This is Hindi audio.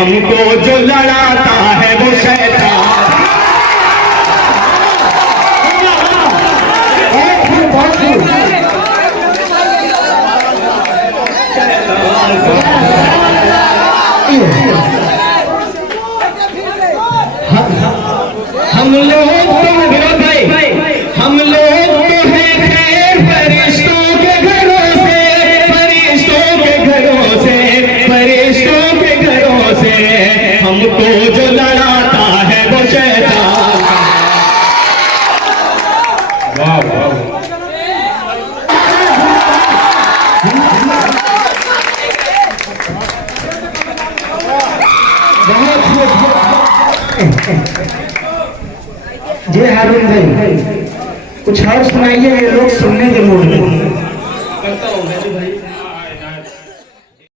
हमको जो लड़ाता है वो शैतान। हम लोग तो विरोध भाई, हम लोग तो हैं खैर फरिश्तों के घरों से, फरिश्तों के घरों से, फरिश्तों के घरों से, हमको जो लड़ाता है वो शैतान। वाह वाह, जी हारून भाई कुछ और सुनाइए, ये लोग सुनने के मूड में।